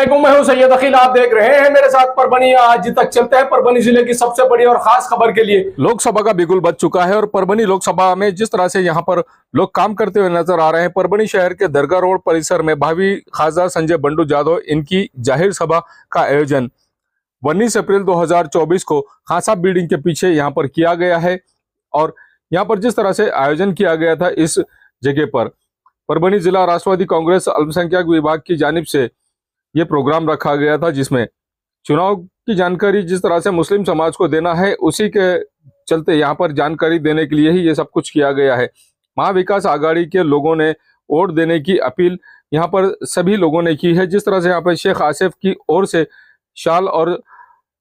अस्सलामुअलैकुम, मैं हूं सैयद अकील। आप देख रहे हैं मेरे साथ परभनी। आज तक चलते हैं परभनी जिले की सबसे बड़ी और खास खबर के लिए। लोकसभा का बिगुल बज चुका है और परभनी लोकसभा में जिस तरह से यहां पर लोग काम करते हुए नजर आ रहे हैं, परभनी शहर के दरगाह रोड परिसर में भावी खासदार संजय बंडू जादव इनकी जाहिर सभा का आयोजन 19 अप्रैल 2024 को खासा बिल्डिंग के पीछे यहाँ पर किया गया है। और यहाँ पर जिस तरह से आयोजन किया गया था, इस जगह पर परभनी जिला राष्ट्रवादी कांग्रेस अल्पसंख्यक विभाग की जानिब से ये प्रोग्राम रखा गया था, जिसमें चुनाव की जानकारी जिस तरह से मुस्लिम समाज को देना है, उसी के चलते यहाँ पर जानकारी देने के लिए ही ये सब कुछ किया गया है। महाविकास आघाड़ी के लोगों ने वोट देने की अपील यहाँ पर सभी लोगों ने की है। जिस तरह से यहाँ पर शेख आसिफ की ओर से शाल और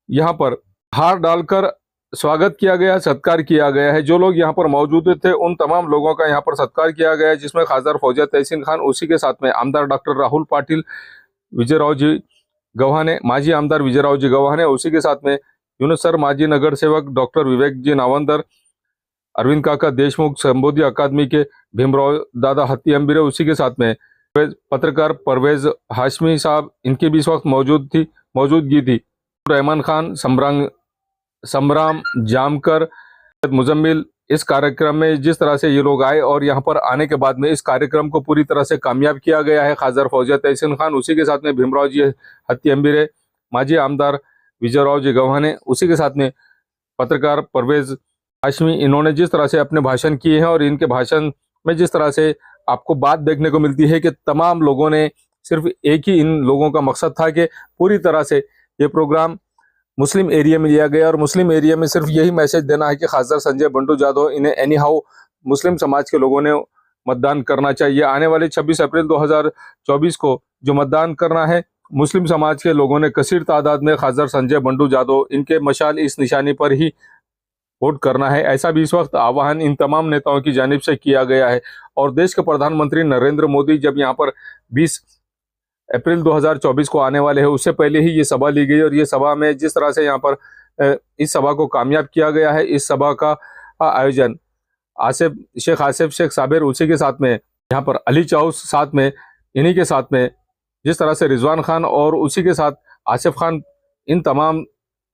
यहाँ पर हार डालकर स्वागत किया गया, सत्कार किया गया है। जो लोग यहाँ पर मौजूद थे उन तमाम लोगों का यहाँ पर सत्कार किया गया है, जिसमें खासदार फौजिया तहसीन खान, उसी के साथ में आमदार डॉक्टर राहुल पाटिल, विजयराव जी गव्हाणे, माजी आमदार विजयराव जी गव्हाणे, उसी के साथ में यूनुस सर, माजी नगर सेवक डॉक्टर विवेक जी नावंदर, अरविंद काका देशमुख, संबोधि अकादमी के भीमराव दादा हत्ती अंबिरे, उसी के साथ में पत्रकार परवेज हाशमी साहब, इनकी भी इस वक्त मौजूदगी थी। रहमान खान, समराम जामकर, मुजम्मिल, इस कार्यक्रम में जिस तरह से ये लोग आए और यहाँ पर आने के बाद में इस कार्यक्रम को पूरी तरह से कामयाब किया गया है। खासदार फौजिया तहसीन खान, उसी के साथ में भीमराव जी हत्ती अंबिरे, माजी आमदार विजयराव जी गव्हाणे, उसी के साथ में पत्रकार परवेज हाशमी, इन्होंने जिस तरह से अपने भाषण किए हैं और इनके भाषण में जिस तरह से आपको बात देखने को मिलती है कि तमाम लोगों ने सिर्फ एक ही इन लोगों का मकसद था कि पूरी तरह से ये प्रोग्राम मुस्लिम एरिया में लिया गया और मुस्लिम एरिया में सिर्फ यही मैसेज देना है कि खासदार संजय बंडू जादव इन्हें एनी हाउ मुस्लिम समाज के लोगों ने मतदान करना चाहिए। आने वाले 26 अप्रैल 2024 को जो मतदान करना है, मुस्लिम समाज के लोगों ने कसीर तादाद में खासदार संजय बंडू जादव इनके मशाल इस निशानी पर ही वोट करना है। ऐसा भी इस वक्त आह्वान इन तमाम नेताओं की जानिब से किया गया है। और देश के प्रधानमंत्री नरेंद्र मोदी जब यहाँ पर 20 अप्रैल 2024 को आने वाले हैं, उससे पहले ही ये सभा ली गई और ये सभा में जिस तरह से यहाँ पर इस सभा को कामयाब किया गया है, इस सभा का आयोजन शेख आसिफ शेख साबिर, उसी के साथ में यहाँ पर अली चाउस, साथ में इन्हीं के साथ में जिस तरह से रिजवान खान और उसी के साथ आसिफ खान, इन तमाम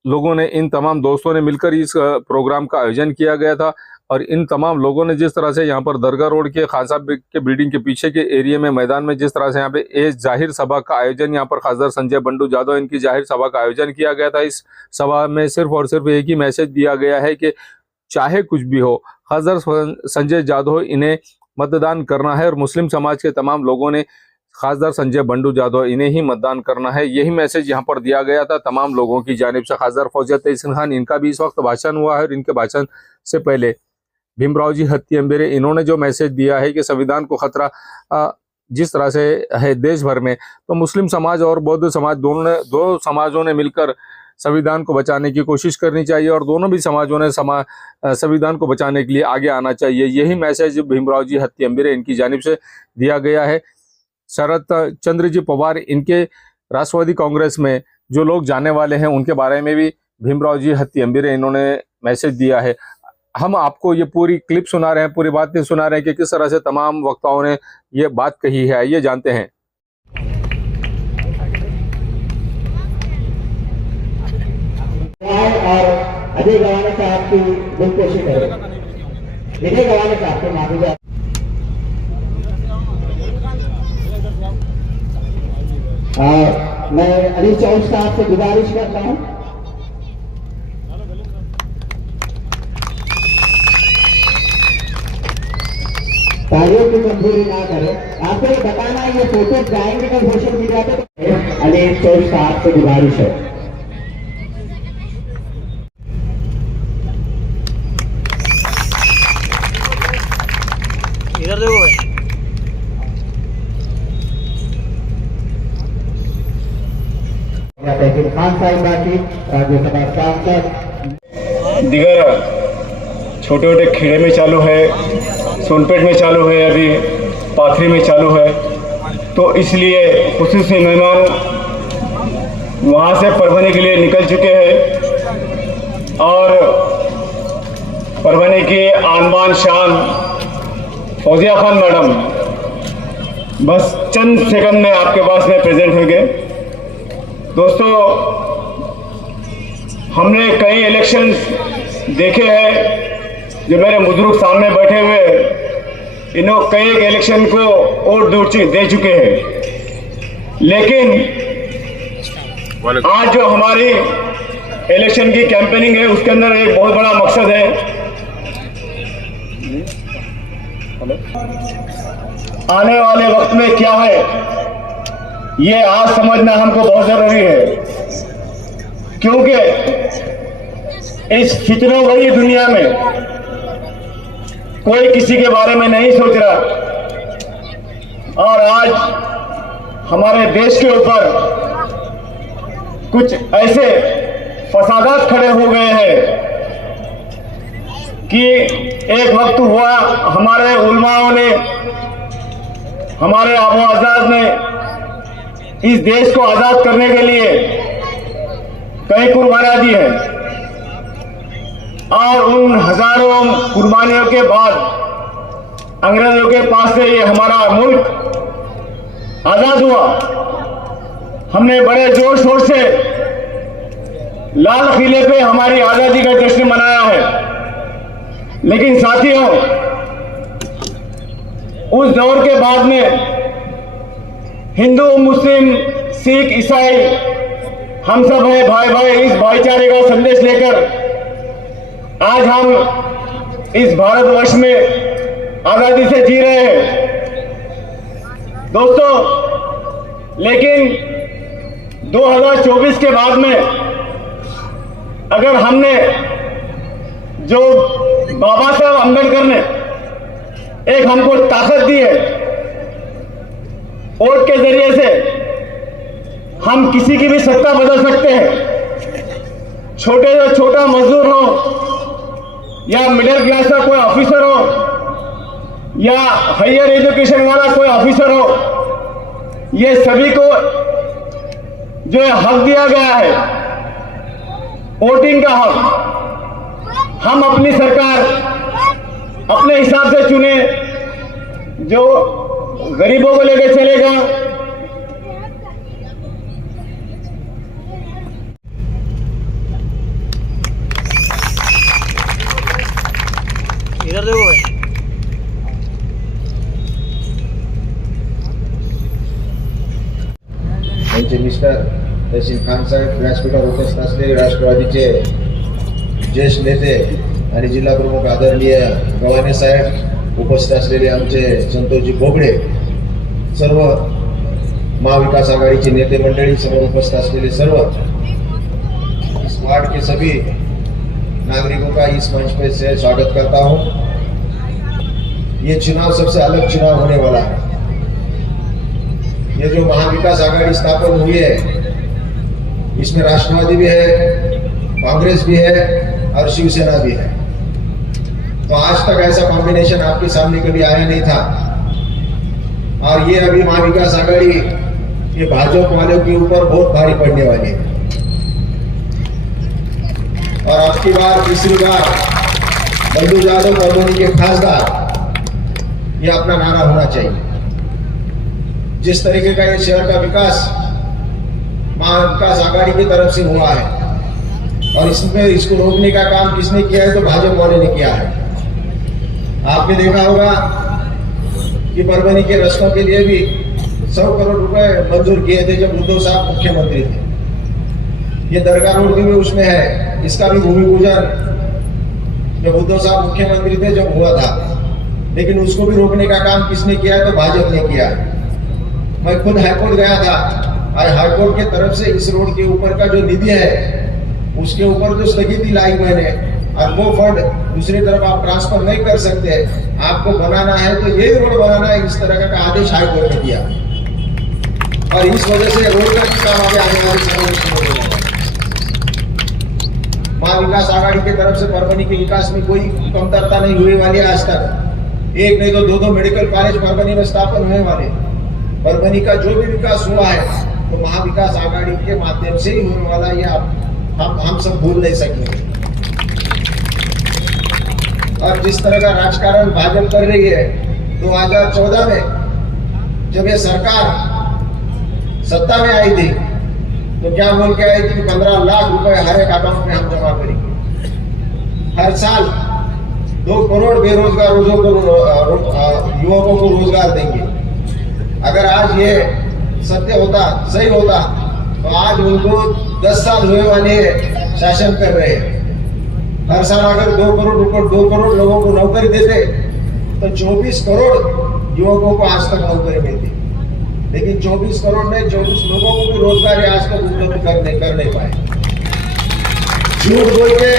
लोगों ने, इन तमाम दोस्तों ने मिलकर इस प्रोग्राम का आयोजन किया गया था। और इन तमाम लोगों ने जिस तरह से यहाँ पर दरगाह रोड के खान साहब के बिल्डिंग के पीछे के एरिया में मैदान में जिस तरह से यहाँ पे एक जाहिर सभा का आयोजन, यहाँ पर खासदार संजय बंडू जादव इनकी जाहिर सभा का आयोजन किया गया था। इस सभा में सिर्फ और सिर्फ एक ही मैसेज दिया गया है कि चाहे कुछ भी हो, खासदार संजय जादव इन्हें मतदान करना है और मुस्लिम समाज के तमाम लोगों ने खासदार संजय बंडू जादव इन्हें ही मतदान करना है। यही मैसेज यहाँ पर दिया गया था तमाम लोगों की जानिब से। खासदार फौजिया तहसीन खान, इनका भी इस वक्त भाषण हुआ है और इनके भाषण से पहले भीमराव जी हत्ती अंबिरे, इन्होंने जो मैसेज दिया है कि संविधान को खतरा जिस तरह से है देश भर में, तो मुस्लिम समाज और बौद्ध समाज दो समाजों ने मिलकर संविधान को बचाने की कोशिश करनी चाहिए और दोनों भी समाजों ने संविधान को बचाने के लिए आगे आना चाहिए। यही मैसेज भीमराव जी हत्ती अंबिरे इनकी जानिब से दिया गया है। शरद चंद्र जी पवार, इनके राष्ट्रवादी कांग्रेस में जो लोग जाने वाले हैं, उनके बारे में भी भीमराव जी हत्ती अंबिरे इन्होंने मैसेज दिया है। हम आपको ये पूरी क्लिप सुना रहे हैं, पूरी बातें सुना रहे हैं कि किस तरह से तमाम वक्ताओं ने ये बात कही है। ये जानते हैं। और अजय गव्हाणे साहब की दिलकोशी है। विजय गव्हाणे साहब को मांगूंगा। मैं अली चौस साहब से गुजारिश करता हूँ, तालियों की मंजूरी ना करें। आपको ये बताना है, ये फोटो जाएंगे कल सोशल मीडिया पे। अली चौस साहब से गुजारिश है। इधर देखो भाई। खान साहिब बाकी राज्यसभा सांसद, दिगर छोटे छोटे खेड़े में चालू है, सोनपेट में चालू है, अभी पाथरी में चालू है। तो इसलिए खुसूसी मेहमान वहाँ से परभनी के लिए निकल चुके हैं और परभनी की आन बान शान फौजिया खान मैडम बस चंद सेकंड में आपके पास में प्रेजेंट होंगे। दोस्तों, हमने कई इलेक्शंस देखे हैं। जो मेरे बुजुर्ग सामने बैठे हुए, इन्होंने कई एक इलेक्शन को और दे चुके हैं, लेकिन आज जो हमारी इलेक्शन की कैंपेनिंग है उसके अंदर एक बहुत बड़ा मकसद है। आने वाले वक्त में क्या है ये आज समझना हमको बहुत जरूरी है, क्योंकि इस फितनों भरी दुनिया में कोई किसी के बारे में नहीं सोच रहा, और आज हमारे देश के ऊपर कुछ ऐसे फसादात खड़े हो गए हैं कि एक वक्त हुआ हमारे उलमाओं ने, हमारे आबो आजाद ने इस देश को आजाद करने के लिए कई कुर्बानियां दी है, और उन हजारों कुर्बानियों के बाद अंग्रेजों के पास से ये हमारा मुल्क आजाद हुआ। हमने बड़े जोर शोर से लाल किले पे हमारी आजादी का जश्न मनाया है, लेकिन साथियों, उस दौर के बाद में हिंदू, मुस्लिम, सिख, ईसाई हम सब हैं भाई भाई। इस भाईचारे का संदेश लेकर आज हम इस भारतवर्ष में आजादी से जी रहे हैं दोस्तों। लेकिन 2024 के बाद में अगर हमने जो बाबा साहब अम्बेडकर ने एक हमको ताकत दी है, वोट के जरिए से हम किसी की भी सत्ता बदल सकते हैं। छोटे से छोटा मजदूर हो या मिडिल क्लास का कोई ऑफिसर हो या हायर एजुकेशन वाला कोई ऑफिसर हो, ये सभी को जो है हक दिया गया है, वोटिंग का हक। हम अपनी सरकार अपने हिसाब से चुने, जो गरीबों को लेकर चलेगा, इधर देखो। मिस्टर तहसील खान साहेब व्यासपीठावर उपस्थित असलेले राष्ट्रवादीचे ज्येष्ठ नेते आणि जिल्हा प्रमुख आदरणीय गव्हाणे साहेब, उपस्थित असलेले आमचे संतोषजी बोबडे, सर्व महाविकास आघाडीचे नेते मंडळी, समोर उपस्थित असलेले सर्व इस वार्ड के सभी नागरिकों का इस मंच पे से स्वागत करता हूं। ये चुनाव सबसे अलग चुनाव होने वाला है। ये जो महाविकास आघाड़ी स्थापन हुई है, इसमें राष्ट्रवादी भी है, कांग्रेस भी है और शिवसेना भी है। तो आज तक ऐसा कॉम्बिनेशन आपके सामने कभी आया नहीं था, और ये अभी महाविकास आघाड़ी ये भाजपा वालों के ऊपर बहुत भारी पड़ने वाली है। और अब की बार तीसरी बार बंधु यादव परभणी के खासदार, ये अपना नारा होना चाहिए। जिस तरीके का ये शहर का विकास महाविकास आघाड़ी की तरफ से हुआ है, और इसमें इसको रोकने का काम किसने किया है? तो भाजपा वाले ने किया है। आपने देखा होगा कि परभणी के रस्तों के लिए भी 100 करोड़ रुपए मंजूर किए थे जब उद्धव साहब मुख्यमंत्री थे। ये दरगाह रोड भी उसमें है, इसका भी भूमि पूजन जब उद्धव साहब मुख्यमंत्री थे जब हुआ था, लेकिन उसको भी रोकने का काम किसने किया है? तो भाजपा ने किया है। मैं खुद हाईकोर्ट गया था, और हाईकोर्ट की तरफ से इस रोड के ऊपर का जो निधि है उसके ऊपर जो स्थगिति लाई मैंने, और वो फंड दूसरी तरफ आप ट्रांसफर नहीं कर सकते, आपको बनाना है तो यही रोड बनाना है, इस तरह का आदेश हाईकोर्ट ने दिया। और इस वजह से रोड का काम आगे आने वाले समय में शुरू हो जाएगा। महाविकास आघाड़ी की तरफ से परभणी के विकास में कोई कमतरता नहीं हुई वाली है। आज तक एक नहीं तो दो मेडिकल कॉलेज परभणी में स्थापन होने वाले। परभणी का जो भी विकास हुआ है तो महाविकास आघाड़ी के माध्यम से ही होने वाला, ये हम सब भूल नहीं सकेंगे। और जिस तरह का राजकारण भाजपा कर रही है, 2014 में जब ये सरकार सत्ता में आई थी तो क्या बोल के आई थी 15 लाख रुपए हर एक अकाउंट में हम जमा करेंगे। हर साल 2 करोड़ बेरोजगार युवकों को रोजगार देंगे। अगर आज ये सत्य होता, सही होता, तो आज उनको 10 साल हुए वाले शासन कर रहे हैं। हर साल अगर 2 करोड़ लोगों को नौकरी देते तो 24 करोड़ युवकों को आज तक नौकरी मिलती। लेकिन 24 करोड़ में 24 लोगों को भी रोजगार आज तक उपलब्ध कर नहीं पाए। झूठ बोल के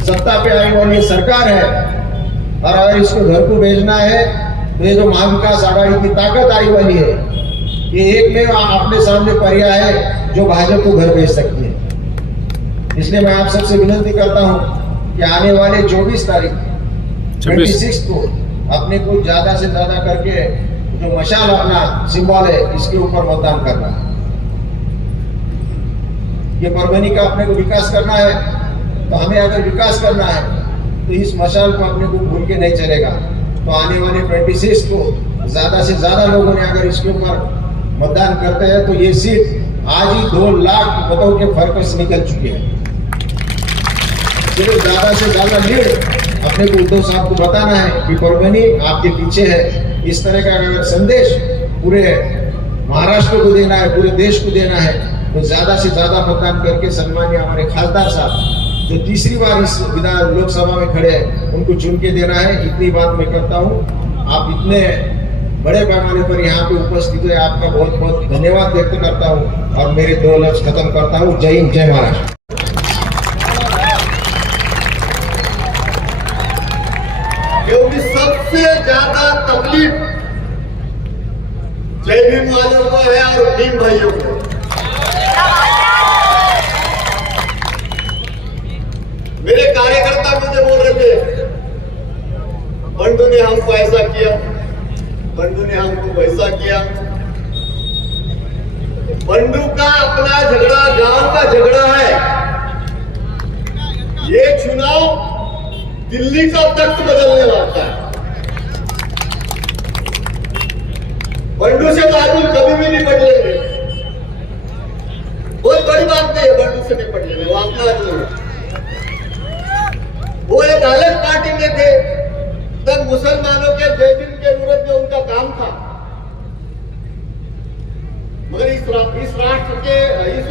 सत्ता पे आई वाली सरकार है, और अगर इसको घर को भेजना है तो ये जो महाविकास आघाड़ी की ताकत आई वाली है, ये एक में अपने सामने पर्याय है जो भाजपा को घर भेज सकती है। इसलिए मैं आप सबसे विनती करता हूं कि आने वाले 24 तारीख 26 को अपने को ज्यादा से ज्यादा करके जो मशाल अपना सिंबल है इसके ऊपर मतदान करना है। ये परभनी का अपने को विकास करना है, तो हमें अगर विकास करना है तो इस मशाल को अपने को भूल के नहीं चलेगा। तो आने वाले 26 को ज्यादा से ज्यादा लोगों ने अगर इसके ऊपर मतदान करते हैं तो ये सीट आज ही 2 लाख मतों के फर्क से निकल चुकी है। सिर्फ ज्यादा से ज्यादा लीड अपने को उद्धव साहब को बताना है कि परभनी आपके पीछे है। इस तरह का अगर संदेश पूरे महाराष्ट्र को देना है, पूरे देश को देना है, तो ज्यादा से ज्यादा मतदान करके सम्मानीय हमारे खासदार साहब जो तीसरी बार इस विधान लोकसभा में खड़े हैं उनको चुन के देना है। इतनी बात मैं करता हूँ। आप इतने बड़े पैमाने पर यहाँ पे उपस्थित है, आपका बहुत बहुत धन्यवाद व्यक्त करता हूँ और मेरे 2 लफ्ज खत्म करता हूँ। जय हिंद, जय महाराष्ट्र। क्योंकि सबसे ज्यादा तकलीफ जय भीम वालों को है और भीम भाइयों को। मेरे कार्यकर्ता मुझे बोल रहे थे बंडू ने हमको ऐसा किया, बंडू ने हमको वैसा किया। बंडू का अपना झगड़ा, गांव का झगड़ा है। ये चुनाव दिल्ली का तख्त बदलने वाला है। बंडू से बाबू कभी भी नहीं निपट लेंगे। बहुत बड़ी बात नहीं है बंडू से निपट लेंगे, वो अपना आदमी है। वो एक अलग पार्टी में थे, तब मुसलमानों के जय भीम के विरोध में उनका काम था। मगर इस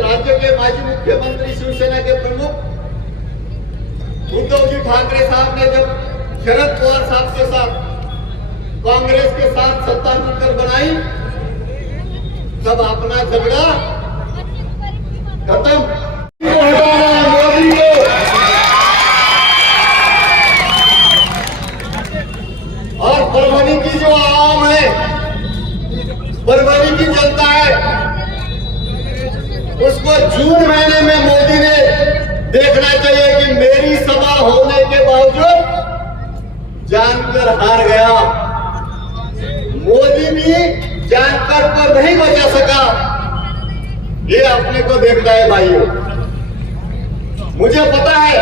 राज्य के माजी मुख्यमंत्री, शिवसेना के प्रमुख उद्धव जी ठाकरे साहब ने जब शरद पवार साहब के साथ, कांग्रेस के साथ सत्ता मिलकर बनाई, तब अपना झगड़ा खत्म। मोदी को और परभनी की जो आवाम है, परभनी की जनता है, उसको जून महीने में मोदी ने देखना चाहिए कि मेरी सभा होने के बावजूद जानकर हार गया। मोदी भी जानकर को नहीं बचा सका। ये अपने को देखना है भाइयों। मुझे पता है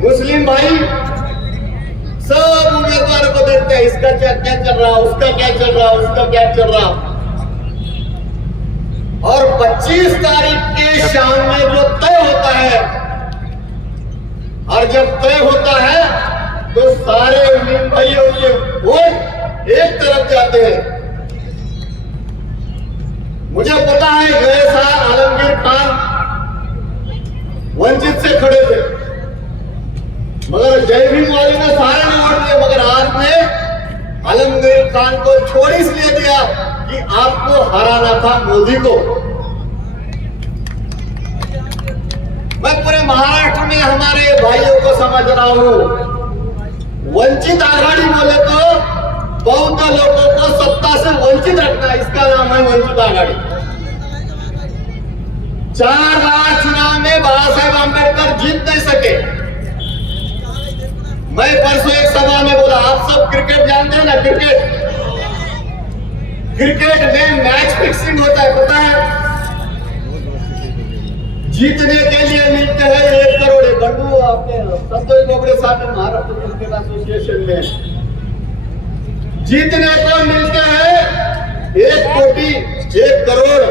मुस्लिम भाई सब उम्मीदवारों को देखते हैं, इसका क्या क्या चल रहा, उसका क्या चल रहा, उसका क्या चल रहा। और 25 तारीख के शाम में जो तय होता है, और जब तय होता है तो सारे मुस्लिम भाइयों के वोट एक तरफ जाते हैं। मुझे पता है गए साल आलमगीर खान वंचित से खड़े थे, मगर जय भीम वाले ने सारे ने वोट दिए, मगर आपने आलमगीर खान को छोड़ इसलिए दिया कि आपको हराना था मोदी को। मैं पूरे महाराष्ट्र में हमारे भाइयों को समझ रहा हूं, वंचित आघाड़ी बोले तो बौद्ध लोगों को सत्ता से वंचित रखना, इसका नाम है वंचित आघाड़ी। 4 बार चुनाव में बाबा साहेब आंबेडकर जीत नहीं सके। मैं परसों एक सभा में बोला, आप सब क्रिकेट जानते हैं ना, क्रिकेट में मैच फिक्सिंग होता है, पता है? जीतने के लिए मिलते हैं 1 करोड़। बंडू आपने संतोष गोगड़े साहब ने महाराष्ट्र क्रिकेट एसोसिएशन में जीतने को मिलते हैं 1 कोटी 1 करोड़।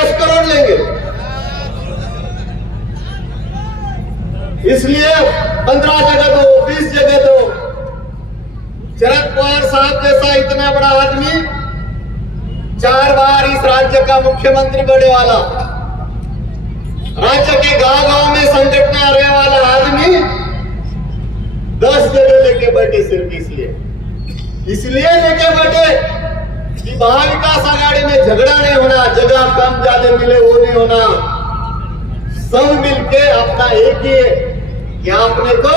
10 करोड़ लेंगे। इसलिए 15 जगह दो, 20 जगह दो। शरद पवार साहब जैसा इतना बड़ा आदमी, 4 बार इस राज्य का मुख्यमंत्री बनने वाला, राज्य के गांव-गांव में संगठन रहने वाला आदमी 10 जगह लेके बैठे सिर्फ इसलिए लेके बैठे कि महाविकास आघाड़ी में झगड़ा नहीं होना, जगह कम ज्यादा मिले वो नहीं होना, सब मिलके अपना एक ही है कि आपने को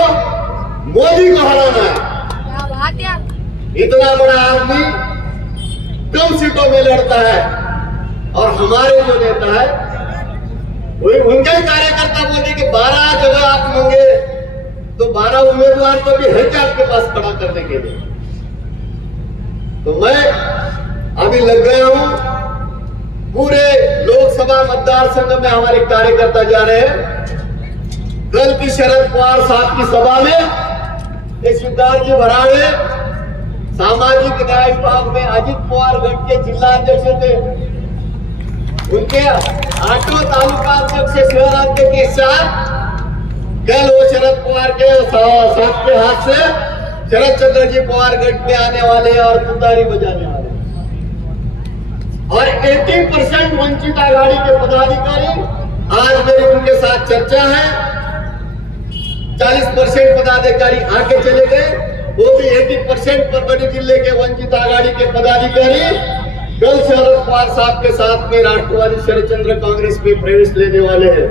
मोदी को हराना है। इतना बड़ा आदमी कम सीटों में लड़ता है और हमारे जो नेता है वही उनके कार्यकर्ता बोलते कि 12 जगह आप मांगे तो 12 उम्मीदवार तो भी है क्या आपके पास खड़ा करने के लिए। तो मैं अभी लग गया हूं, पूरे लोकसभा मतदार संघ में हमारे कार्यकर्ता जा रहे हैं। कल की शरद पवार साहब की सभा में एक सिद्धार्थ जी भराड़े सामाजिक न्याय विभाग में अजित पवार गढ़ के जिला अध्यक्ष थे, उनके आठों तालुका अध्यक्ष शहर अध्यक्ष के साथ कल वो शरद पवार के साथ के हाथ से शरद चंद्र जी पवार गढ़ में आने वाले और तुतारी बजाने वाले और 18% वंचित आघाड़ी के पदाधिकारी आज मेरी उनके साथ चर्चा है। 40% पदाधिकारी आके चले गए, वो भी 80% परभणी जिले के वंचित आघाड़ी के पदाधिकारी कल शरद पवार साहब के साथ में राष्ट्रवादी शरद चंद्र कांग्रेस में प्रवेश लेने वाले हैं।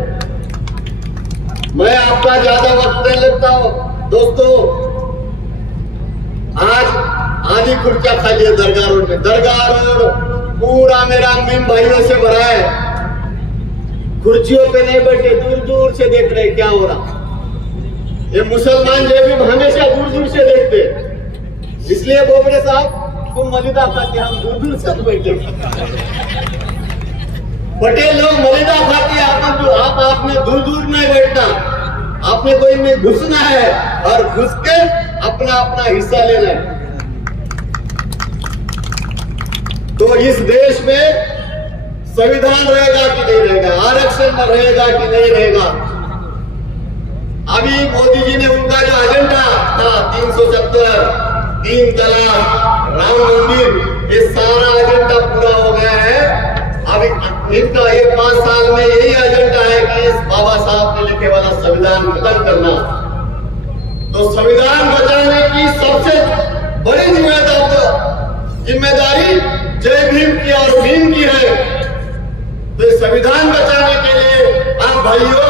मैं आपका ज्यादा वक्त नहीं लगता हूं दोस्तों, आज आधी खुर्चा खाली है दरगाह रोड में। दरगाह रोड पूरा मेरा मीम भाइयों से भरा है, कुर्सियों पे नहीं बैठे, दूर दूर से देख रहे क्या हो रहा। ये मुसलमान जो भी हमेशा दूर दूर से देखते, इसलिए बोबड़े साहब तुम मलिदा खाते, हम दूर दूर से बैठे। पटेल लोग मलिदा खाते, आपने दूर दूर नहीं बैठना, आपने कोई में घुसना है और घुस के अपना अपना हिस्सा लेना है। तो इस देश में संविधान रहेगा कि नहीं रहेगा, आरक्षण रहेगा कि नहीं रहेगा। अभी मोदी जी ने उनका जो एजेंडा था 370, 3 तलाक, राम मंदिर, ये सारा एजेंडा पूरा हो गया है। अभी इनका ये 5 साल में यही एजेंडा है कि इस बाबा साहब ने लिखे वाला संविधान खत्म करना। तो संविधान बचाने की सबसे बड़ी जिम्मेदारी जय भीम की और भीम की है। तो संविधान बचाने के लिए आप भाइयों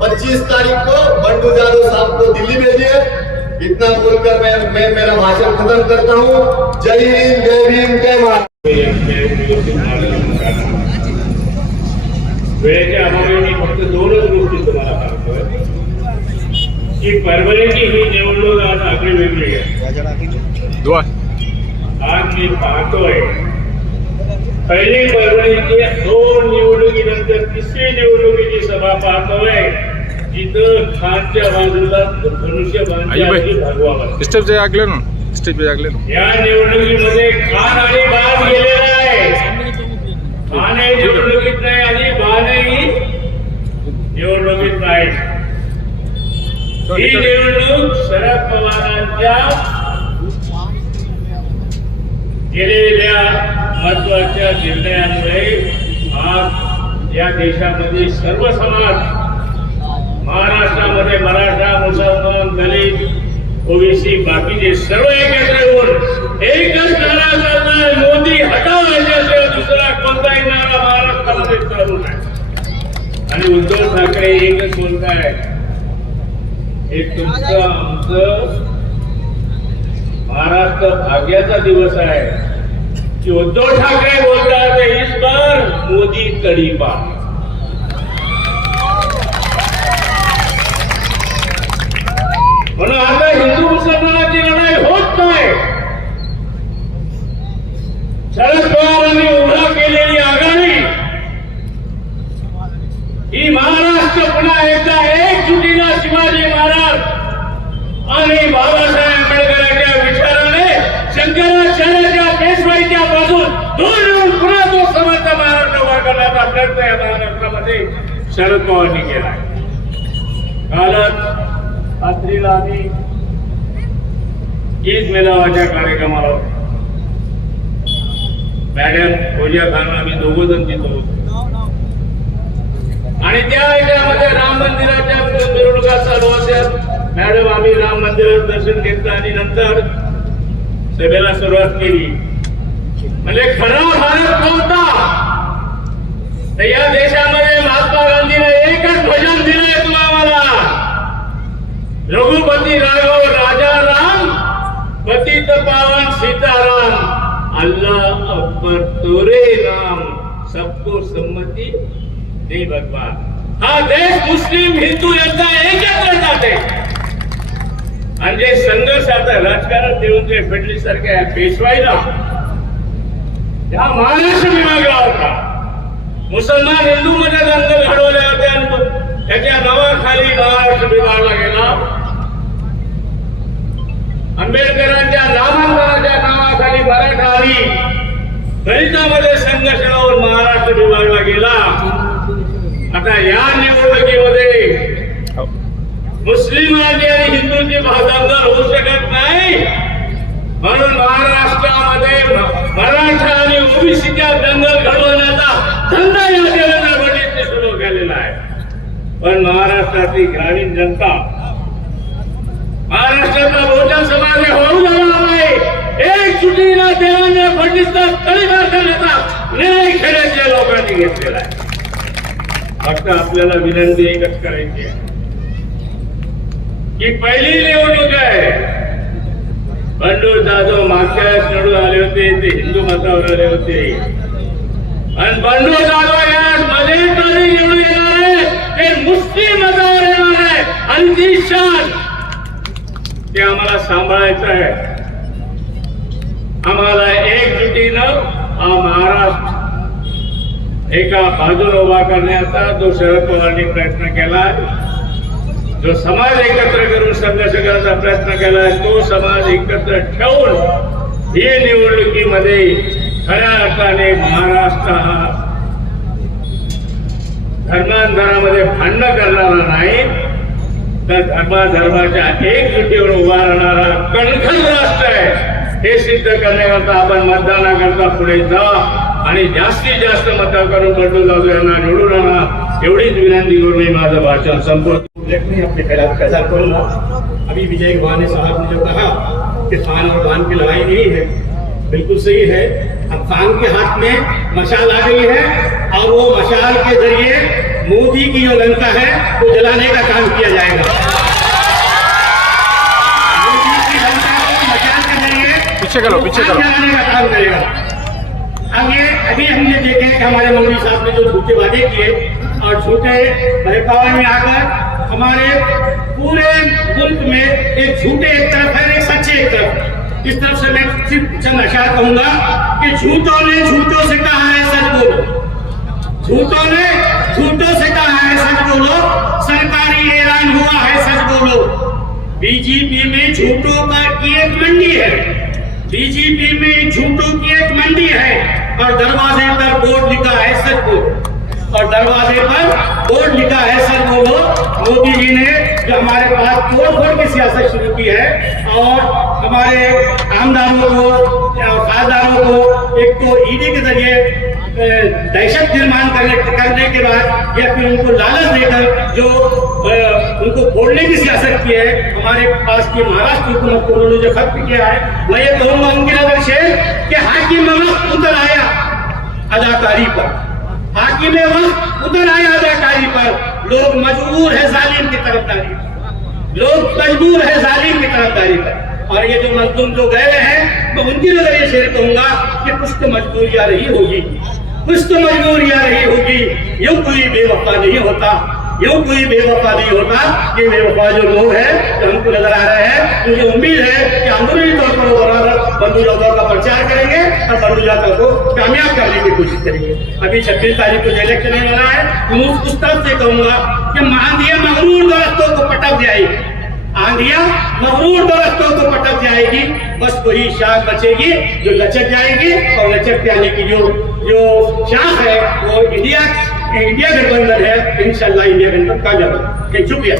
25 तारीख को बंडू जादव साहब को दिल्ली भेजिए। इतना बोलकर मैं मेरा भाषण खत्म करता हूँ। जय हिंद, जय भीम, जय भारत। वेळेच्या अभावी फक्त 2च गोष्टी तुम्हाला सांगतोय की परभणीची ही निवडणूक आज आपली वेगळी आहे। आज मी पाहतोय पहिली परभणीची 2 निवडणुकीनंतर 3री निवडणुकीची सभा पाहतोय जिथं खानच्या बाजूला धनुष्यबाणाची भगवा बसला। स्टेप पे आगले ना, स्टेप पे आगले ना। या निवडणुकीमध्ये खान आणि बाण गेलेला आहे। खानही निवडणुकीत नाही आणि बाणही निवडणुकीत नाही। ही निवडणूक शरद पवारांच्या केलेल्या महत्वाच्या निर्णयामुळे आज या देशामध्ये सर्व समाज, महाराष्ट्रामध्ये मराठा, मुसलमान, दलित, ओबीसी, बाकीचे सर्व एकत्र येऊन एकच नारा चालणार, मोदी हटाव, याच्याशिवाय दुसरा कोणताही नारा महाराष्ट्रामध्ये चालू नाही। आणि उद्धव ठाकरे एकच बोलताय, हे तुमचं आमचं महाराष्ट्र भाग्याचा दिवस आहे की उद्धव ठाकरे बोलतात इस बार मोदी तडीपार। म्हणून आता हिंदू मुसलमानाची लढाई होत नाही। शरद पवारांनी उभा केलेली आघाडी ही महाराष्ट्र पुन्हा एकदा एकजुटीनं शिवाजी महाराज आणि बाबासाहेब आंबेडकरांच्या विचाराने शंकराचार्याच्या पेशवाईच्या बाजून दोन येऊन पुन्हा तो समाजचा महाराष्ट्र उभा करण्याचा मोठा प्रयत्न या महाराष्ट्रामध्ये शरद पवारांनी केला आहे. कालच रात्रीला आम्ही ईद मेळाव्याच्या कार्यक्रमाला होतो. मॅडम फौजिया खान आम्ही दोघं जण तिथं होतो आणि त्या याच्यामध्ये राम मंदिराच्या मिरवणुका चालू होत्या. मॅडम आम्ही राम मंदिराचं दर्शन घेतलं आणि नंतर सभेला सुरुवात केली. म्हणजे खरा भारत कोणता तर या देशामध्ये महात्मा गांधीने एकच भजन दिलंय तुम्हाला, रघुपती राघव राजा राम पतित पावन सीताराम अल्लाह अकबर तोरे नाम सबको सम्मती दे भगवान. हा देश मुस्लिम हिंदू यांचा एकत्र जाते आणि जे संघर्षाचं राजकारण देवेंद्र फडणवीस सारख्या पेशवाईला या महाराष्ट्र विभागला होता. मुसलमान हिंदू मध्ये दंगल घडवले होते आणि त्याच्या नावाखाली महाराष्ट्र विभागला गेला. आंबेडकरांच्या नामांतराच्या नावाखाली मराठा आणि दलितांमध्ये संघर्ष होऊन महाराष्ट्र विभागला गेला. आता या निवडणुकीमध्ये मुस्लिमांची आणि हिंदूंची दंगल होऊ शकत नाही म्हणून महाराष्ट्रामध्ये मराठा आणि ओबीसीच्या दंगल घडवण्याचा धंदा या देवेंद्र फडणवीसने सुरू केलेला आहे. पण महाराष्ट्रातली ग्रामीण जनता, महाराष्ट्रातला बहुजन समाज होऊ देणार नाही. एकजुटीनं देवेंद्र फडणवीसचा तडीपार करण्याचा निर्णय खेड्याच्या लोकांनी घेतलेला आहे. फक्त आपल्याला विनंती एकच करायची आहे की पहिली निवडणूक आहे. बंडू जाधव मागच्या वेळेस निवडून आले होते, ते हिंदू मतावर आले होते आणि बंडू जाधव या मध्ये तरी निवडून येणार आहे, ते मुस्लिम मतावर येणार आहे आणि ती शान ते आम्हाला सांभाळायचं आहे. आम्हाला एकजुटीनं हा महाराष्ट्र एका बाजूला उभा करण्याचा जो शरद पवारांनी प्रयत्न केला, जो समाज एकत्र करून संघर्ष करण्याचा प्रयत्न केला, तो समाज एकत्र ठेवून ही निवडणुकीमध्ये खऱ्या अर्थाने महाराष्ट्र हा धर्मांतरामध्ये भांडण करणारा नाही तर धर्माच्या एकजुटीवर उभा राहणारा कणखर राष्ट्र आहे. हे सिद्ध करण्याकरता आपण मतदानाकरता पुढे जा आणि जास्तीत जास्त मतं करून बंडू जाधव यांना निवडून आणा एवढीच विनंती करून मी माझं भाषण संपूर्ण अपने फैसला करूंगा. अभी विजय गवाने साहब ने जो कहा कि खान और खान की लड़ाई नहीं है, बिल्कुल सही है. अब खान के हाथ में मशाल आ गई है और वो मशाल के जरिए मोदी की जो लंका है वो जलाने का काम किया जाएगा. मोदी की लंका को मशाल के जरिए जलाने का काम करेगा. अब ये अभी हमने देखे कि हमारे मोदी साहब ने जो झूठे वादे किए और झूठे बहकावे में आकर हमारे पूरे मुल्क में एक झूठे एक तरफ है, एक सच्चे एक तरफ. इस तरफ से मैं सिर्फ चंद अशार कहूंगा कि झूठों ने झूठों से कहा है सच बोलो, झूठों ने झूठों से कहा है सच बोलो, सरकारी ऐलान हुआ है सच बोलो. बीजेपी में झूठों की एक मंडी है, बीजेपी में झूठों की एक मंडी है और दरवाजे पर बोर्ड लिखा है सच बोलो, और दरवाजे पर बोर्ड लिखा है सच बोलो. मोदी जी ने जो हमारे पास तोड़-फोड़ की सियासत शुरू की है और हमारे आमदारों को और खासदारों को एक तो ईडी के जरिए दहशत निर्माण करने के बाद या फिर उनको लालच देकर जो उनको फोड़ने की सियासत की है, हमारे पास की महाराष्ट्र हुकूमत को उन्होंने जो खत्म किया है, मैं ये कहूँगा उनकी नजर से कि हाकिम वक्त उतर आया अदाकारी पर, हाकिम वक्त उतर आया अदाकारी पर. लोग मजबूर है जालिम की तरफदारी, लोग मजबूर है जालिम की तरफदारी पर. और ये जो मजलूम जो गए हैं तो उनकी नजर ये शेर कहूंगा कि कुछ तो मजबूरियां रही होगी, कुछ तो मजबूरियां रही होगी. यूं कोई बेवफा नहीं होता, यूं कोई बेवफा नहीं होता. ये बेवफा जो लोग हैं जो हमको नजर आ रहे हैं, मुझे उम्मीद है कि अंदरूनी तौर पर वो बंडू जाधव का प्रचार करेंगे और बंडू जाधव को कामयाब करने की कोशिश करेंगे. अभी 26 तारीख को इलेक्शन होने वाला है. उस तरफ से कहूंगा कि आंधिया मगरूर दोस्तों को पटक जाएगी, आंधिया मगरूर दोस्तों को पटक जाएगी. बस वही शाख बचेगी जो लचक जाएगी और लचक जाने की जो जो शाख है वो इंडिया गठबंधन है। इंशाल्लाह इंडिया गठबंधन कामयाब। शुक्रिया।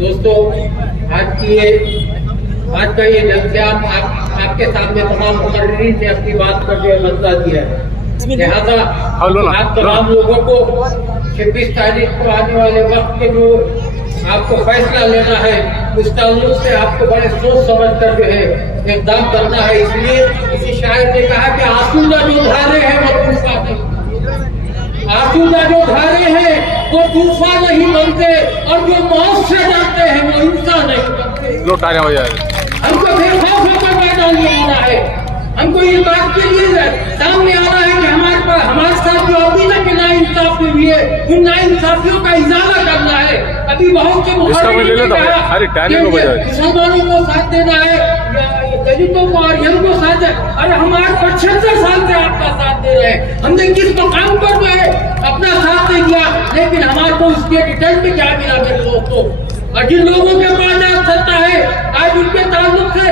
दोस्तों, आज का ये जलसा आपके सामने तमाम मुकर्रीरीन ने अपनी बात पर जो है मसला दिया है। लिहाजा आप तमाम लोगों को 26 तारीख को आने वाले वक्त के जो आपको फैसला लेना है, उस ताल्लुक से आपको बड़े सोच समझ कर जो है इक़दाम करना है। इसलिए किसी शायर ने कहा कि आसूदा जो धारे हैं वो तूफान नहीं, आसूदा जो धारे हैं वो तूफान नहीं बनते, और जो मौत से डरते हैं वो इंसान नहीं बनते। हमको बेखौफ होकर मैदान में आना है। हमको ये बात के लिए सामने आना है कि हमारे साथ जो अभी तक नाइंसाफी हुई है, उन नाइंसाफियों का इजाला करना है। अभी बहुत से मुसलमानों को साथ देना है, दलितों को और को साथ। अरे हमारे 75 साल से आपका साथ दे रहे हैं। हमने किस मकाम पर जो है अपना साथ नहीं दिया, लेकिन हमारे को उसके रिटर्न में क्या मिला मेरे दोस्तों। और जिन लोगों के पास जा सकता है, आज उनके ताल्लुक से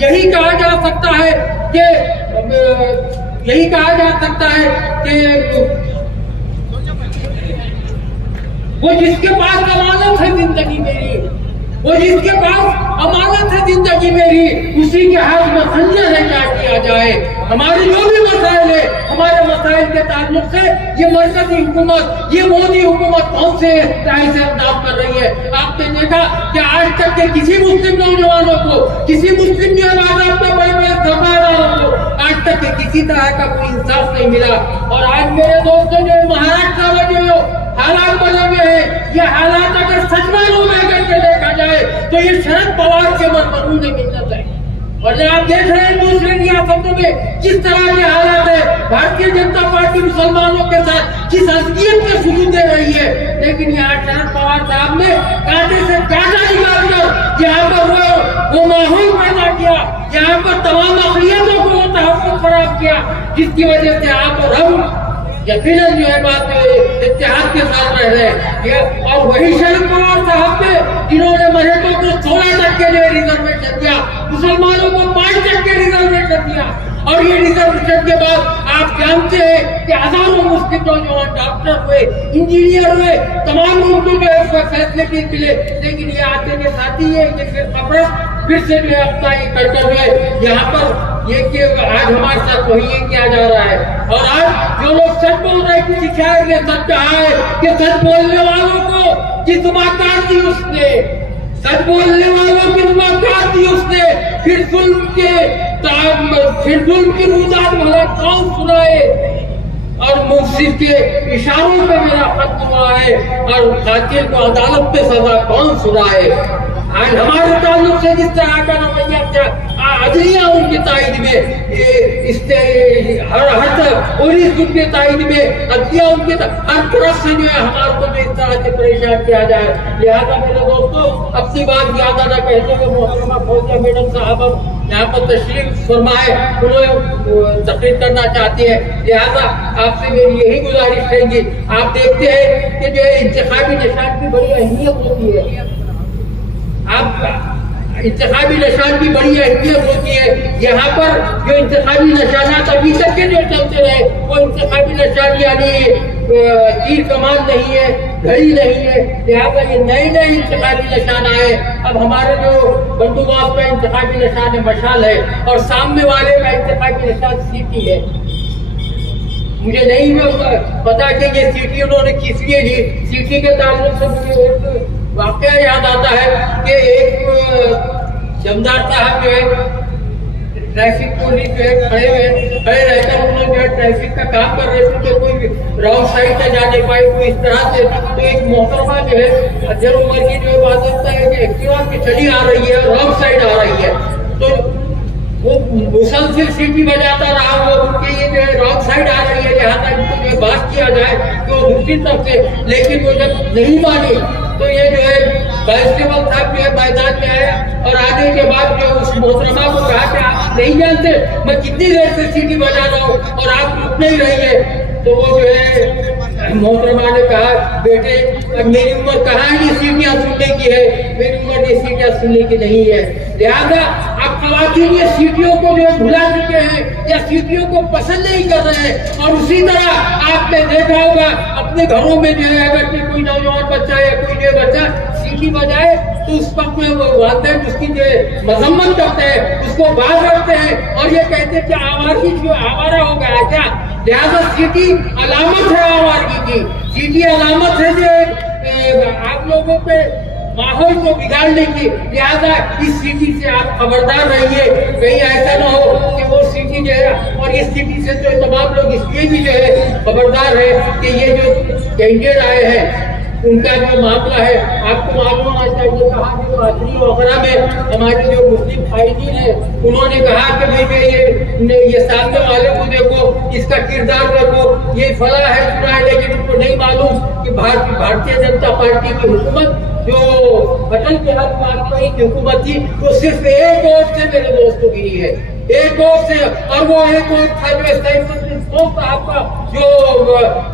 यही कहा जा सकता है कि वो जिसके पास अमानत है जिंदगी मेरी, वो जिसके पास अमानत है जिंदगी मेरी, उसी के हाथ में खंजर है क्या किया जाए। हमारे जो भी मसाइल है, हमारे मसाइल के ताल्लुक से ये मरकजी हुकूमत, ये मोदी हुकूमत कौन से राय से इक़दाम कर रही है। आपने देखा कि आज तक के किसी मुस्लिम नौजवानों को, किसी मुस्लिम बड़े सरमायादारों को आज तक के किसी तरह का कोई इंसाफ नहीं मिला। और आज मेरे दोस्तों जो महाराष्ट्र में जो हालात बने हुए हैं, ये हालात अगर सच मानों में अगर देखा जाए तो ये शरद पवार के मरहूम ने मिलत है। और जब आप देख रहे हैं दूसरे रियासतों में किस तरह के हालात है, भारतीय जनता पार्टी मुसलमानों के साथ किस असलियत का सबूत दे रही है। लेकिन यहाँ शरद पवार साहब ने कांटे से कांटा निकाल कर यहाँ पर वो माहौल पैदा किया, यहाँ पर तमाम अक़लियतों को तहफ़्फ़ुज़ फराहम किया, जिसकी वजह से आप और हम यकीनन जो है बात इत्तेहाद के साथ रह रहे हैं। और वही शरद पवार साहब थे जिन्होंने मराठों को 16% जो रिजर्वेशन दिया, मुसलमानों को 5% रिजर्वेशन दिया। और ये रिजर्वेशन के बाद आप जानते हैं कि हजारों मुस्लिम नौजवान डॉक्टर हुए, इंजीनियर हुए, तमाम उनको जो है फैसिलिटी मिले। लेकिन ये आते के साथ ही फिर से जो है अपना ये करकर जो है यहाँ पर ये कि आज हमारे साथ वही ये किया जा रहा है। और आज जो लोग सच बोल रहे हैं, किसी शायर ने सच कहा है कि सच बोलने वालों को जिस मुलाकात दी उसने, सच बोलने वालों की मुलाकात दी उसने, फिर जुल्म की रुदात भला कौन सुनाए। और मुफ्सिद के इशारों पे मेरा खत्म हुआ है, और कातिल को अदालत पे सजा कौन सुनाए। आज हमारे ताल्लुक से जिस तरह का रवैया अदलिया उनकी तायद में, हर तरफ पुलिस उनके तायद में, अदलिया उनके हर तरफ से जो है हमारे को इस तरह से परेशान किया जाए। लिहाजा मेरे दोस्तों, अपनी बात ज्यादा न कहते हुए मोहतरमा फौजिया मैडम साहब यहाँ पर तशरीफ फरमाए, उन्हें तकरीर करना चाहती है। लिहाजा आपसे मेरी यही गुजारिश रहेगी। आप देखते हैं कि जो है इंतखाबी निशान की बड़ी अहमियत होती है, आप इंतखाबी निशान की बड़ी अहमियत होती है। यहाँ पर जो इंतखाबी निशानात अभी तक के जो चलते रहे, वो इंतखाबी निशान यानी तीर कमान नहीं है, घड़ी नहीं है। लिहाजा ये नए इंतखाबी निशान आए। अब हमारे जो बंदोबस्त का इंतखाबी निशान है मशाल है, और सामने वाले का इंतखाबी निशान सीटी है। मुझे नहीं पता कि ये सीटी उन्होंने किस लिए ली। सीटी के ताल्लुक से मुझे एक वाकया याद आता है कि एक जमदार साहब जो है ट्रैफिक पुलिस जो है खड़े रहकर उन्होंने जो है ट्रैफिक का काम कर रहे थे, तो कोई रॉन्ग साइड से जाने पाए, तो इस तरह से तो एक मोहतरमा जो है अजर उमर की जो बात होता है कि एक्टिवा की चली आ रही है, रॉन्ग साइड आ रही है, तो वो मुसलसल सीटी बजाता रहा वो कि ये जो है रॉन्ग साइड आ रही है, लिहाजा इनको जो बात किया जाए तो दूसरी तरफ से। लेकिन वो जब नहीं मानी तो ये जो है कांस्टेबल साहब जो है मैदान में आया, और आने के बाद जो उस मोहतरमा को कहा कि आप नहीं जानते मैं कितनी देर से सीटी बजा रहा हूँ और आप रुक नहीं रही है। तो वो जो है मोहतरमा ने कहा बेटे अब मेरी उम्र कहाँ है ये सीटियाँ सुनने की है, मेरी उम्र ये सीटियाँ सुनने की नहीं है। लिहाजा अब खवातीन ये सीटियों को जो भुला चुके हैं या सीटियों को पसंद नहीं कर रहे हैं। और उसी तरह आपने देखा होगा अपने घरों में जो है अगर कोई नौजवान बच्चा या कोई जो बच्चा सीटी बजाए तो उस वक्त में वो वालदेन उसकी जो मजम्मत करते हैं, उसको बात करते हैं और ये कहते हैं कि आवारगी जो आवारा हो गया क्या। लिहाजा सीटी अलामत है आवारगी की, सीटी अलामत है जो आप लोगों पे माहौल को बिगाड़ने की। लिहाजा इस सिटी से आप खबरदार रहिए, कहीं ऐसा ना हो कि वो सिटी जो है और इस सिटी से जो तमाम लोग इसलिए भी जो है खबरदार है कि ये जो कैंडिडेट आए हैं उनका जो मामला है आपको मालूम होना चाहिए। कहा कि आखिरी वगैरह में हमारे जो मुस्लिम भाईदीन है उन्होंने कहा कि भाई ये सामने वाले को देखो, इसका किरदार देखो, ये फला है चुना है, लेकिन उनको नहीं मालूम कि भारतीय जनता पार्टी की हुकूमत जो अटल बिहारी वाजपेयी की हुकूमत थी वो सिर्फ एक वोट से मेरे दोस्तों गिरी है, एक वोट से। और वो एक वोट था जो सैफुद्दीन साहब का जो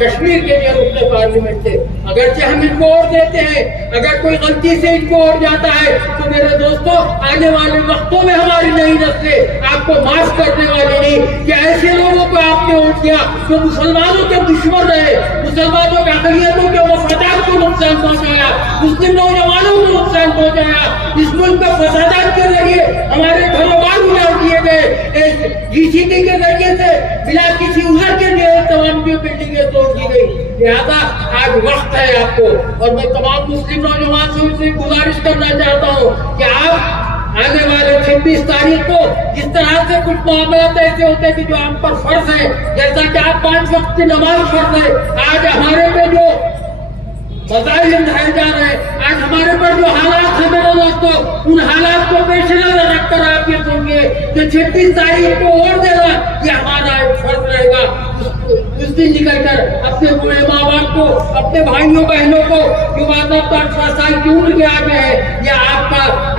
कश्मीर के लिए रुकने पार्लियामेंट थे। अगरचे हम इनको वोट देते हैं, अगर कोई गलती से इनको वोट जाता है तो मेरे दोस्तों आने वाले वक्तों में हमारी नई नस्लें आपको माफ करने वाली नहीं कि ऐसे लोगों को आपने वोट दिया जो मुसलमानों के दुश्मन रहे, मुसलमानों के अक़लियतों के मफादात को नुकसान पहुंचाया, मुस्लिम नौजवानों को नुकसान पहुंचाया, इस मुल्क का फसादात के जरिए हमारे घरों बार उजाड़ दिए गए, जीसीटी के जरिए से बिना किसी उजर के लिए तमाम की बिल्डिंगें तोड़ दी गई। लिहाजा आज वक्त है आपको, और मैं तमाम मुस्लिम नौजवान से गुजारिश करना चाहता हूँ कि आप आने वाले 26 तारीख को जिस तरह से कुछ मामला ऐसे होते हैं कि जो आप पर फर्ज है, जैसा कि आप 5 वक्त की नमाज फर्ज है, आज हमारे पे जो मसाइल उठाए जा रहे हैं, आज हमारे पर जो हालात है मेरे दोस्तों, उन हालात को पेश नजर रखकर आप ये समझिए कि 26 तारीख को वोट देना ये हमारा एक फर्ज रहेगा। उस दिन निकल कर अपने बूढ़े माँ बाप को, अपने भाइयों बहनों को जो 18 साल की उम्र के आगे है, ये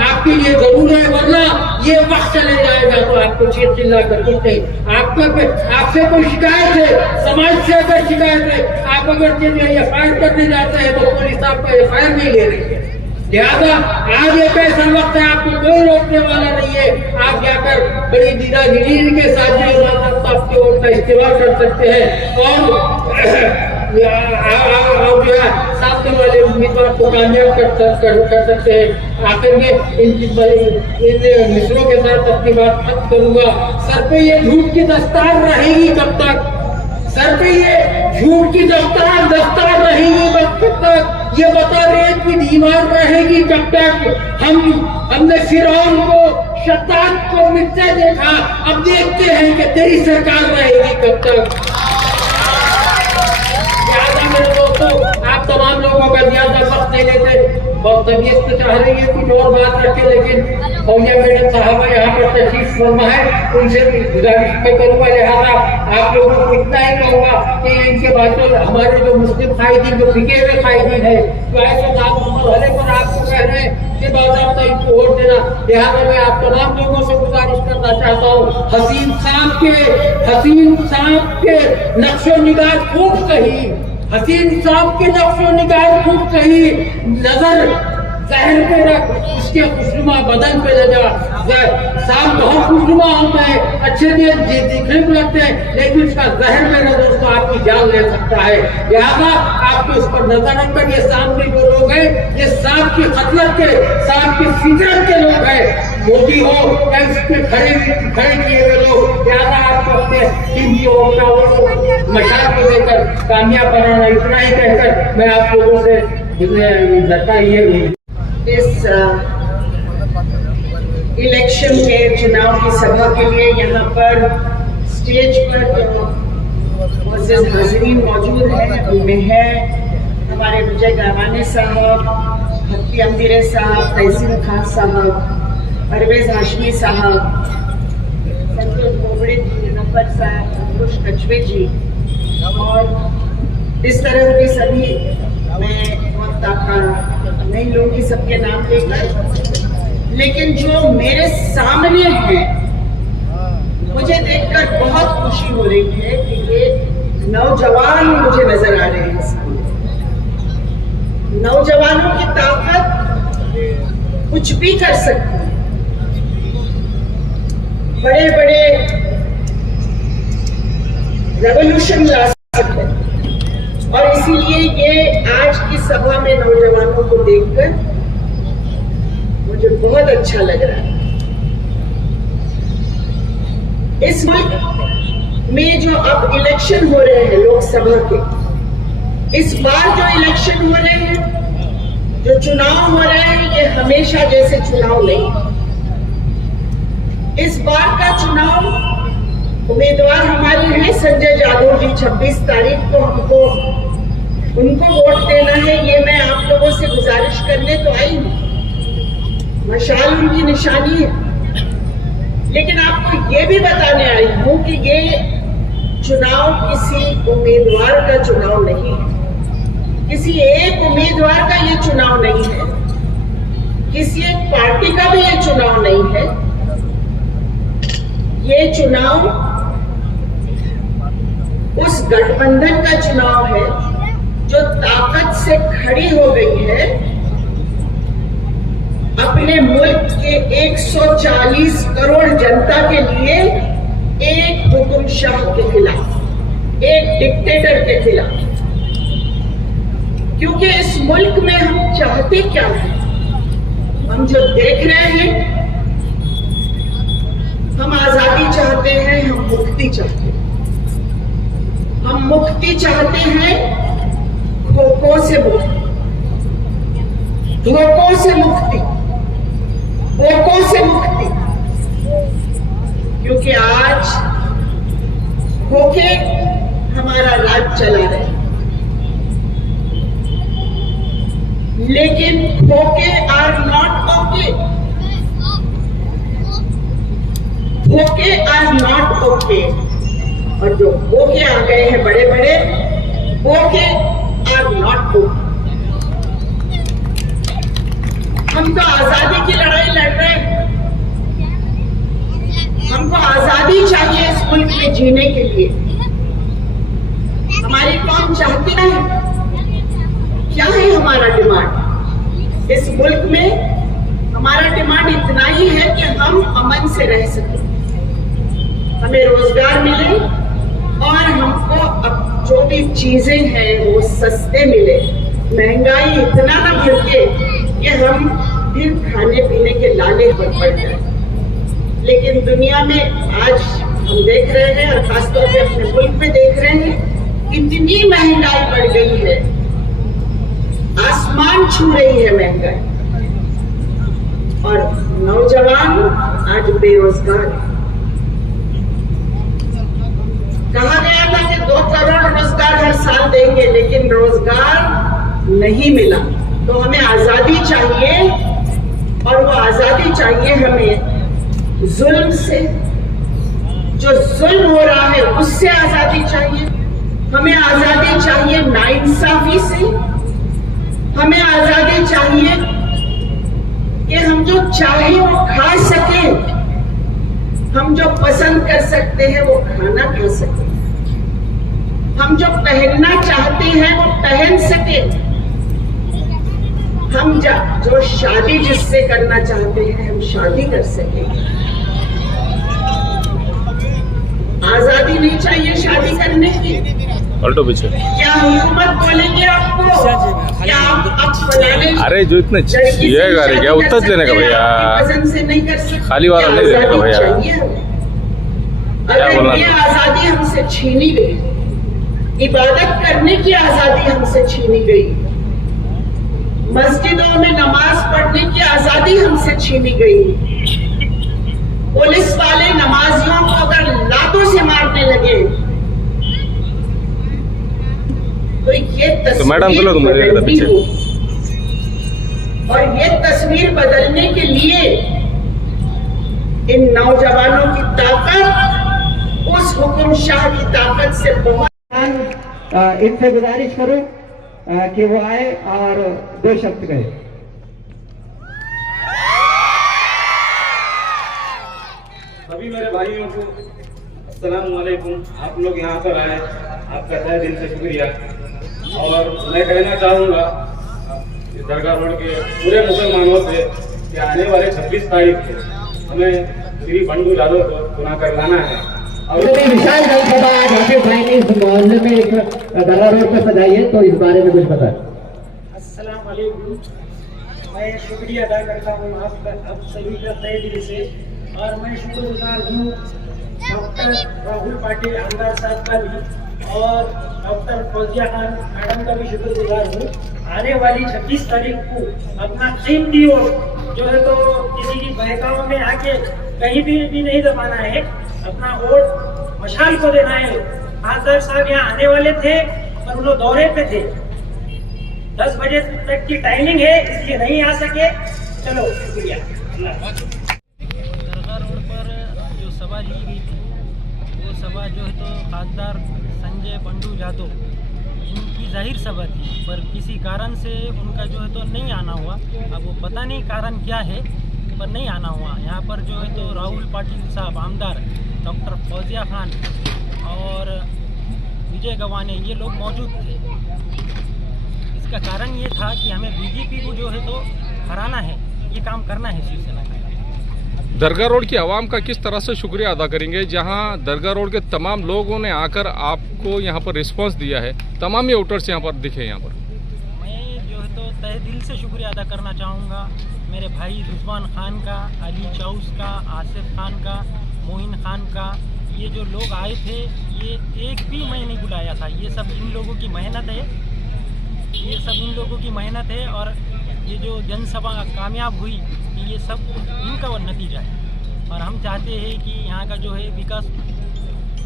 आपके लिए जरूर है, वरना ये वक्त चले जाएगा तो आपको चीख चिल्ला कर कुछ नहीं। आपसे कोई शिकायत है, समाज से अगर शिकायत है, आप अगर एफआईआर करने जाते हैं तो पुलिस आपका एफआईआर नहीं ले रही है। लिहाजा आज एक ऐसा वक्त है आपको कोई रोकने वाला नहीं है, आप जाकर बड़ी दीदागिरी के साथ आपके वोट का इस्तेमाल कर सकते हैं और जो है सामने वाले उम्मीदवार को कामयाब कर सकते हैं। आखिर में इन मित्रों के साथ अपनी बात खत्म करूंगा। सर पे ये झूठ की दस्तार रहेगी कब तक, सर पे ये झूठ की दस्तार रहेगी कब तक, ये बता रेत की दीवार रहेगी कब तक। हमने फिरौन को, शैतान को मिटते देखा, अब देखते हैं कि तेरी सरकार रहेगी कब तक। मेरे दोस्तों आप तमाम लोगों का ज्यादा वक्त दे लेते, बहुत तबीयत तो चाह रही है कुछ और बात रखे, लेकिन फौजिया मैडम साहब यहाँ पर तशरीफ फरमा है, उनसे गुजारिश मैं करूँगा। लिहाजा आप लोगों को इतना ही कहूँगा कि इनके बातों हमारे जो मुस्लिम कायदीन, जो फिके हुए कायदीन है, जो ऐसे भले पर आपको कह रहे हैं कि बाज़ाब्ता इनको वोट देना। लिहाजा मैं आप तमाम लोगों से गुजारिश करना चाहता हूँ, हसीन साहब के नक्शो निगाह खूब सही, हसीन साहब के नक्शो निगाह खूब सही, नजर जहर पे रख, उसके खुशनुमा बदन पे ले जा। साहब बहुत खुशनुमा होता है, अच्छे दिखने को लगते हैं, लेकिन उसका जहर मेरे दोस्तों आपकी जान ले सकता है। लिहाजा आपको उस पर नजर रखकर ये सामने जो लोग हैं, ये सांप की खतलत के, सांप की फितरत के लोग हैं, मोदी हो या उसके खड़े किए हुए लोग। लिहाजा आपको अपने मशाल को देकर कामयाब बनाना, इतना ही कहकर मैं आप लोगों से इस इलेक्शन के चुनाव की सभा के लिए यहाँ पर स्टेज पर हाज़रीन मौजूद हैं। उनमें है हमारे विजय गावाने साहब, हफ्ती अमीरे साहब, तहसीन खान साहब, परवेज हाशमी साहब, संतोष बोबड़े जी, नंबर साहब, अंकुश कछवे जी और इस तरह के सभी, मैं नहीं लूंगी सबके नाम लेकर, लेकिन जो मेरे सामने हैं मुझे देखकर बहुत खुशी हो रही है कि ये नौजवान मुझे नजर आ रहे हैं सामने। नौजवानों की ताकत कुछ भी कर सकती है, बड़े बड़े रेवोल्यूशन ला सकते हैं। और इसीलिए ये आज की सभा में नौजवानों को देखकर मुझे बहुत अच्छा लग रहा है। इस मुल्क में जो अब इलेक्शन हो रहे हैं लोकसभा के, इस बार जो इलेक्शन हो रहे हैं, जो चुनाव हो रहे हैं, ये हमेशा जैसे चुनाव नहीं। इस बार का चुनाव उम्मीदवार हमारे हैं संजय जादव जी। 26 तारीख को हमको उनको वोट देना है। ये मैं आप लोगों से गुजारिश करने तो आई हूँ, मशाल उनकी निशानी है। लेकिन आपको ये भी बताने आई हूँ कि ये चुनाव किसी उम्मीदवार का चुनाव नहीं है, किसी एक उम्मीदवार का ये चुनाव नहीं है, किसी एक पार्टी का भी ये चुनाव नहीं है। ये चुनाव उस गठबंधन का चुनाव है जो ताकत से खड़ी हो गई है अपने मुल्क के 140 करोड़ जनता के लिए, एक हुकुमशाह के खिलाफ, एक डिक्टेटर के खिलाफ। क्योंकि इस मुल्क में हम चाहते क्या है, हम जो देख रहे हैं, हम आजादी चाहते हैं, हम मुक्ति चाहते हैं। हम मुक्ति चाहते हैं, धोखों से मुक्ति, धोखों से मुक्ति, धोखों से मुक्ति। क्योंकि आज धोखे हमारा राज चला रहे हैं, लेकिन धोखे आर नॉट ओके। धोखे आर नॉट ओके। और जो धोखे आ गए हैं बड़े बड़े, धोखे आर नॉट ओके। हम तो आजादी की लड़ाई लड़ रहे हैं। हमको आजादी चाहिए इस मुल्क में जीने के लिए। हमारी कौम चाहती है, क्या है हमारा डिमांड इस मुल्क में? हमारा डिमांड इतना ही है कि हम अमन से रह सकें, हमें रोजगार मिले और हमको अब जो भी चीजें हैं वो सस्ते मिले, महंगाई इतना ना भड़के कि हम फिर खाने पीने के लाले पर पड़ जाए। लेकिन दुनिया में आज हम देख रहे हैं, और खासतौर पे अपने मुल्क में देख रहे हैं, इतनी महंगाई बढ़ गई है, आसमान छू रही है महंगाई। और नौजवान आज बेरोजगार है। कहा गया था कि 2 करोड़ रोजगार हर साल देंगे, लेकिन रोजगार नहीं मिला। तो हमें आजादी चाहिए, और वो आजादी चाहिए हमें जुल्म से। जो जुल्म हो रहा है उससे आजादी चाहिए। हमें आजादी चाहिए नाइंसाफी से। हमें आजादी चाहिए कि हम जो चाहे वो खा सके, हम जो पसंद कर सकते हैं वो खाना खा सके, हम जो पहनना चाहते हैं वो पहन सके, हम जो शादी जिससे करना चाहते हैं हम शादी कर सके। आजादी नहीं चाहिए शादी करने की? पलटो पीछे। क्या हुकूमत बोलेंगे आपको? क्या आप फलाने? अरे जो इतना ये गाड़ी क्या उत्तर लेने का भैया, पसंद से नहीं कर सकते, खाली वाला नहीं देने का भैया। अगर ये आजादी हमसे छीनी गई, इबादत करने की आजादी हमसे छीनी गई, मस्जिदों में नमाज पढ़ने की आजादी हमसे छीनी गई, पुलिस वाले नमाजियों को अगर लातों से मारने लगे, तो ये तस्वीर बदलनी हो। और ये तस्वीर बदलने के लिए इन नौजवानों की ताकत उस हुकुमशाह की ताकत से बहुत। इनसे गुजारिश करूं कि वो आए और 2 शब्द कहे। सभी मेरे भाइयों को अस्सलाम वालेकुम। आप लोग यहाँ पर आए, आपका तहे दिल से शुक्रिया। और मैं कहना चाहूँगा इस दरगाह रोड के पूरे मुसलमानों से कि आने वाले 26 तारीख को हमें श्री बंडू यादव को चुना कर लाना है। और विशाल जनसभा आज हाफिज भाई ने इस मोहल्ले में एक दरगाह रोड पर सजाई है, तो इस बारे में कुछ बताएं। अस्सलाम वालेकुम। मैं शुक्रिया अदा करता हूँ आपका, आप सभी का तहे दिल से। और मैं शुक्रगुजार हूँ डॉक्टर राहुल पाटिल आमदार साहब का भी, और डॉक्टर फौजिया खान मैडम का भी शुक्रगुजार हूँ। आने वाली 26 तारीख को अपना कीमती वोट जो है तो किसी की बहकाव में आके कहीं भी नहीं दबाना है, अपना वोट मशाल को देना है। खासदार साहब यहाँ आने वाले थे पर वो दौरे पे थे, 10 बजे तक की टाइमिंग है इसलिए नहीं आ सके। चलो शुक्रिया। दरगाह रोड पर जो सभा ली गई थी वो सभा जो है तो खासदार संजय बंडू यादव इनकी जाहिर सभा थी, पर किसी कारण से उनका जो है तो नहीं आना हुआ। अब वो पता नहीं कारण क्या है पर नहीं आना हुआ। यहाँ पर जो है तो राहुल पाटिल साहब आमदार, डॉक्टर फौजिया खान और विजय गवाने ये लोग मौजूद थे। इसका कारण ये था कि हमें बीजेपी को जो है तो हराना है, ये काम करना है शिवसेना का। दरगाह रोड की आवाम का किस तरह से शुक्रिया अदा करेंगे, जहां दरगाह रोड के तमाम लोगों ने आकर आपको यहां पर रिस्पांस दिया है, तमाम वोटर्स यहां पर दिखे यहाँ पर। मैं जो है तो तहे दिल से शुक्रिया अदा करना चाहूँगा मेरे भाई रिजवान खान का, अली चौस का, आसिफ खान का, मोइन खान का। ये जो लोग आए थे ये एक भी मैं नहीं बुलाया था, ये सब इन लोगों की मेहनत है, ये सब इन लोगों की मेहनत है। और ये जो जनसभा कामयाब हुई ये सब इनका नतीजा है। और हम चाहते हैं कि यहाँ का जो है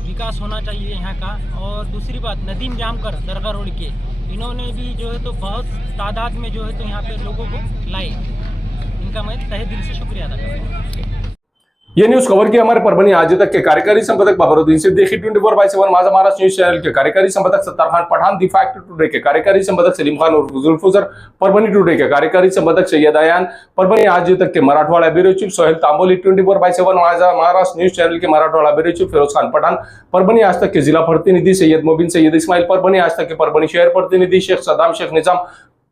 विकास होना चाहिए यहाँ का। और दूसरी बात, नदीम जामकर दरगाह रोड के, इन्होंने भी जो है तो बहुत तादाद में जो है तो यहाँ पे लोगों को लाए, इनका मैं तहे दिल से शुक्रिया अदा करता हूँ। ये न्यूज कवर की हमारे परभणी आज तक के कार्यकारी संपादक बाबरुद्दीन सिद्दीकी, 24/7 माझा महाराष्ट्र न्यूज चैनल के कार्यकारी संपादक Sattar Khan Pathan, the fact today के कार्यकारी संपादक सलीम खान और जुल्फुजर, परभणी टुडे के कार्यकारी संपादक सैयद आयान, परभणी आज तक के मराठवाड़ा ब्यूरो चीफ सोहेल तांबोली, 24/7 माझा महाराष्ट्र न्यूज चैनल के मराठवाड़ा ब्यूरो चीफ फिरोज खान पठान, परभणी आज तक के जिला प्रतिनिधि सैयद मोबिन सैयद इस्माइल, परभणी आज तक के परभणी शहर प्रतिनिधि शेख सदाम शेख निजाम,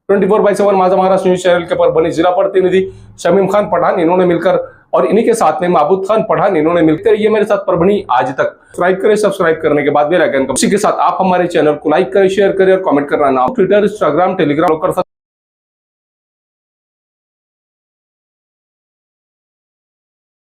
24/7 माझा महाराष्ट्र न्यूज चैनल के परभणी जिला प्रतिनिधि शमीम खान पठान, इन्होंने मिलकर, और इन्हीं के साथ में महबूब खान पठान, इन्होंने मिलकर ये मेरे साथ परभणी आज तक। सब्सक्राइब करने के बाद बेल आइकन का, इसी के साथ आप हमारे चैनल को लाइक करें, शेयर करें और कमेंट करना ना। ट्विटर, इंस्टाग्राम, टेलीग्राम कर सकते